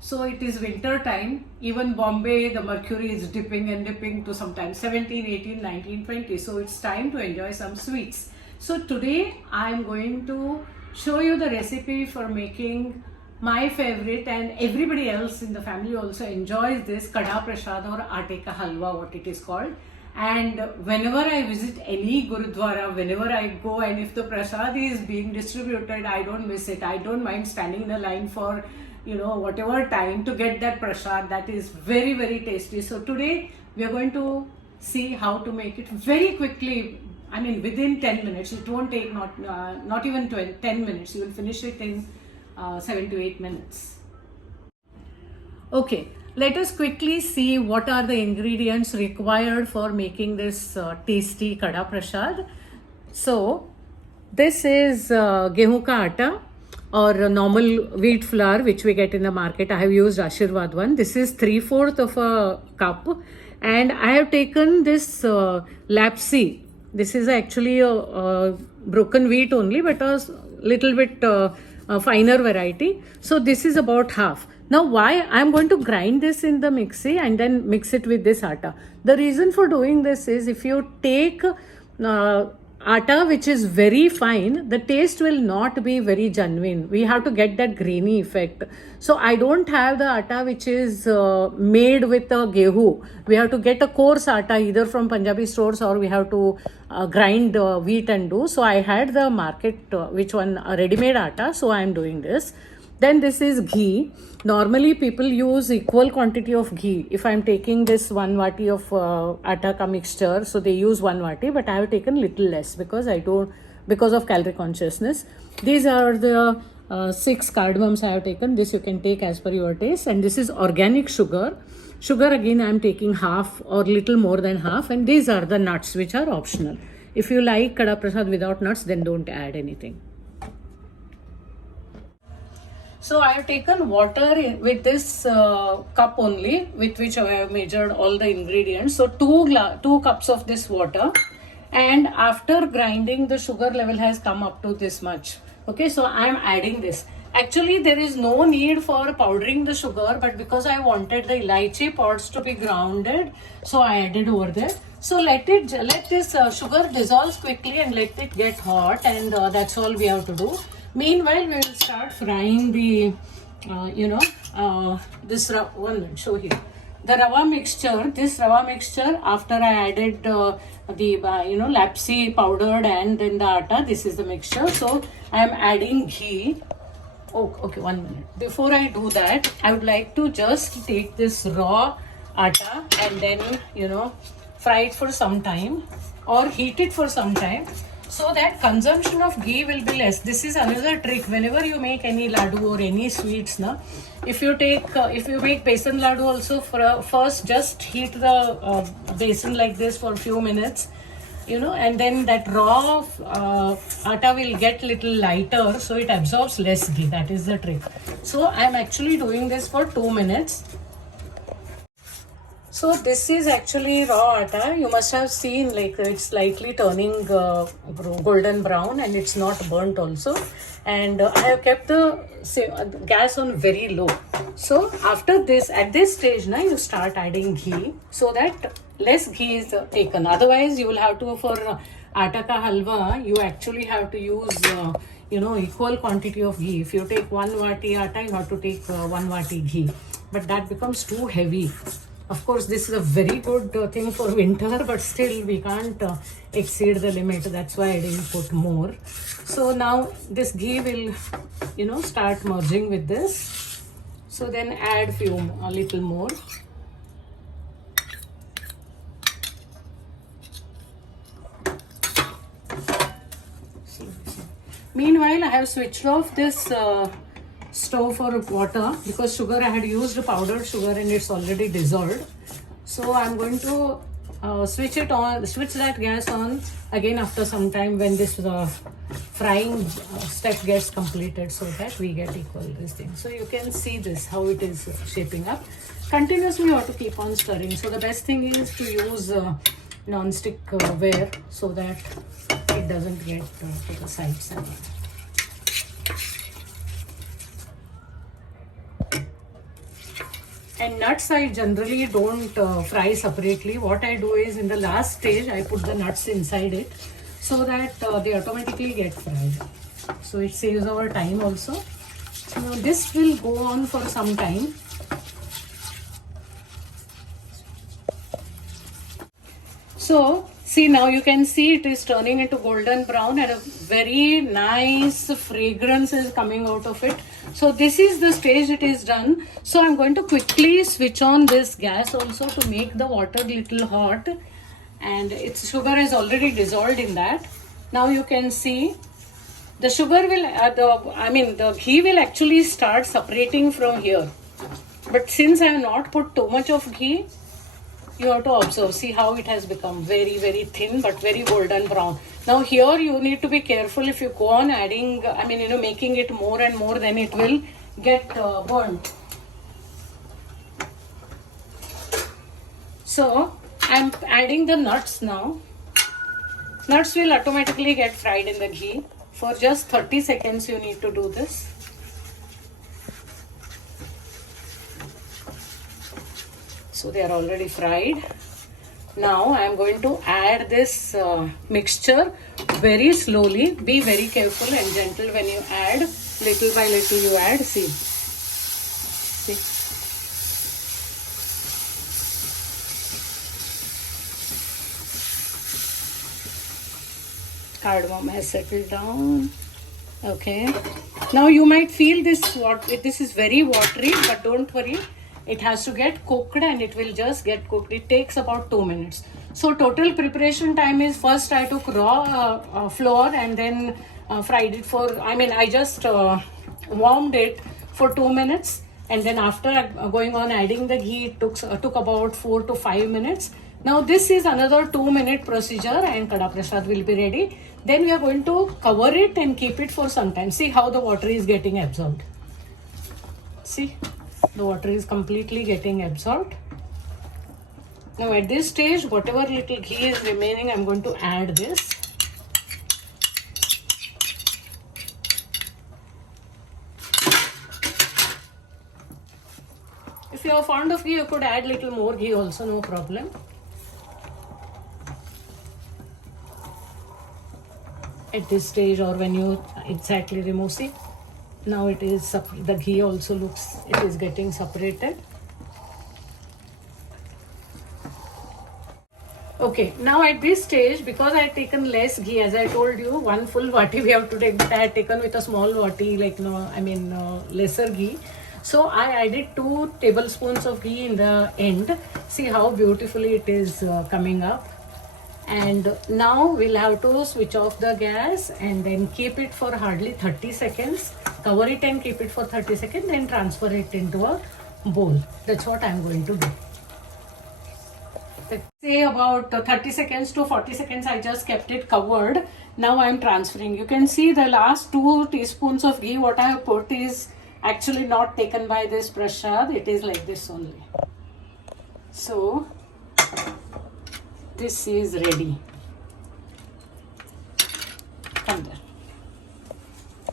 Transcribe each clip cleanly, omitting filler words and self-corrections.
So it is winter time. Even Bombay, the mercury is dipping and dipping to sometimes 17, 18, 19, 20. So it's time to enjoy some sweets. So today I am going to show you the recipe for making my favorite, and everybody else in the family also enjoys this, Kadha Prasad or Aate ka Halwa, what it is called. And whenever I visit any Gurudwara, whenever I go, and if the prasad is being distributed, I don't miss it. I don't mind standing in a line for whatever time to get that prasad. That is very, very tasty. So today we are going to see how to make it very quickly. I mean, within 10 minutes. It won't take not even 10 minutes. You will finish it in 7 to 8 minutes. Okay, let us quickly see what are the ingredients required for making this tasty Kadha Prasad. So, this is gehu ka atta or normal wheat flour which we get in the market. I have used Ashirwad one. This is 3/4 of a cup, and I have taken this lapsi. This is actually a broken wheat only, but a little bit finer variety. So this is about half. Now why I'm going to grind this in the mixie and then mix it with this atta. The reason for doing this is, if you take atta which is very fine, the taste will not be very genuine. We have to get that grainy effect. So I don't have the atta which is made with a gehu. We have to get a coarse atta either from Punjabi stores, or we have to grind wheat and do. So I had the market ready-made atta, so I am doing this. Then this is ghee. Normally people use equal quantity of ghee. If I am taking this 1 vati of atta ka mixture, so they use 1 vati, but I have taken little less because of calorie consciousness. These are the 6 cardamoms I have taken. This you can take as per your taste. And this is organic sugar. Sugar again I am taking half or little more than half. And these are the nuts which are optional. If you like Kadha Prasad without nuts, then don't add anything. So I have taken water with this cup only, with which I have measured all the ingredients. So 2 cups of this water, and after grinding the sugar level has come up to this much. Okay, so I am adding this. Actually there is no need for powdering the sugar, but because I wanted the elaichi pods to be grounded, so I added over there. So let this sugar dissolve quickly and let it get hot, and that's all we have to do. Meanwhile, we will start frying the, this one minute, show here. The rava mixture, this rava mixture, after I added the lapsi powdered and then the atta, this is the mixture. So I am adding ghee. Oh, okay, 1 minute. Before I do that, I would like to just take this raw atta and then, fry it for some time or heat it for some time, so that consumption of ghee will be less. This is another trick. Whenever you make any laddu or any sweets, if you make besan laddu also, first just heat the besan like this for a few minutes, and then that raw atta will get little lighter, so it absorbs less ghee. That is the trick. So I am actually doing this for 2 minutes. So this is actually raw atta. You must have seen, like, it's slightly turning golden brown, and it's not burnt also. And I have kept the gas on very low. So after this, at this stage now, you start adding ghee, so that less ghee is taken. Otherwise you will have to, for atta ka halwa, you actually have to use equal quantity of ghee. If you take 1 vati atta, you have to take 1 vati ghee, but that becomes too heavy. Of course, this is a very good thing for winter, but still we can't exceed the limit. That's why I didn't put more. So now this ghee will, start merging with this. So then add a little more. Meanwhile, I have switched off this stove for water, because sugar I had used powdered sugar and it's already dissolved. So I'm going to switch that gas on again after some time, when this frying step gets completed, so that we get equal this thing. So you can see this, how it is shaping up. Continuously you have to keep on stirring. So the best thing is to use non-stick ware, so that it doesn't get to the sides. And nuts I generally don't fry separately. What I do is in the last stage I put the nuts inside it so that they automatically get fried. So it saves our time also. Now this will go on for some time. So see, now you can see it is turning into golden brown and a very nice fragrance is coming out of it. So this is the stage it is done. So I'm going to quickly switch on this gas also to make the water little hot, and its sugar is already dissolved in that. Now you can see the sugar will, the ghee will actually start separating from here. But since I have not put too much of ghee, you have to observe, see how it has become very, very thin but very golden brown. Now here you need to be careful. If you go on adding, making it more and more, then it will get burnt. So I'm adding the nuts now. Nuts will automatically get fried in the ghee. For just 30 seconds you need to do this. So they are already fried. Now I am going to add this mixture very slowly. Be very careful and gentle when you add. Little by little you add. See. Cardamom has settled down. Okay. Now you might feel this is very watery, but don't worry. It has to get cooked and it will just get cooked. It takes about 2 minutes. So total preparation time is, first I took raw flour and then fried it for, I just warmed it for 2 minutes, and then after going on adding the ghee, it took about 4 to 5 minutes. Now this is another 2-minute procedure and Kadha Prasad will be ready. Then we are going to cover it and keep it for some time. See how the water is getting absorbed. See, the water is completely getting absorbed. Now at this stage, whatever little ghee is remaining, I'm going to add this. If you are fond of ghee, you could add little more ghee also, no problem. At this stage, or when you exactly remove, see, now it is, the ghee also looks, it is getting separated. Okay, now at this stage, because I had taken less ghee, as I told you, one full vati we have to take, but I had taken with a small vati, lesser ghee. So I added 2 tablespoons of ghee in the end. See how beautifully it is coming up. And now we'll have to switch off the gas and then keep it for hardly 30 seconds. Cover it and keep it for 30 seconds, then transfer it into a bowl. That's what I'm going to do. Say about 30 seconds to 40 seconds I just kept it covered. Now I'm transferring. You can see the last 2 teaspoons of ghee what I have put is actually not taken by this prasad. It is like this only. So this is ready. Come there.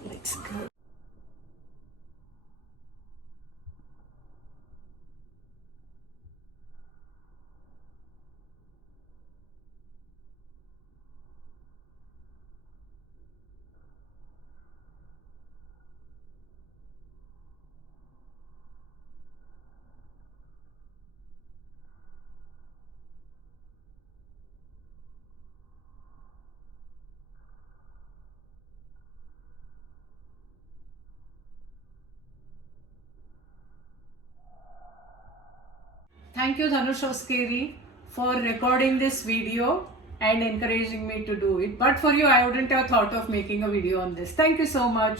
Let's go. Thank you, Dhanush, for recording this video and encouraging me to do it. But for you, I wouldn't have thought of making a video on this. Thank you so much.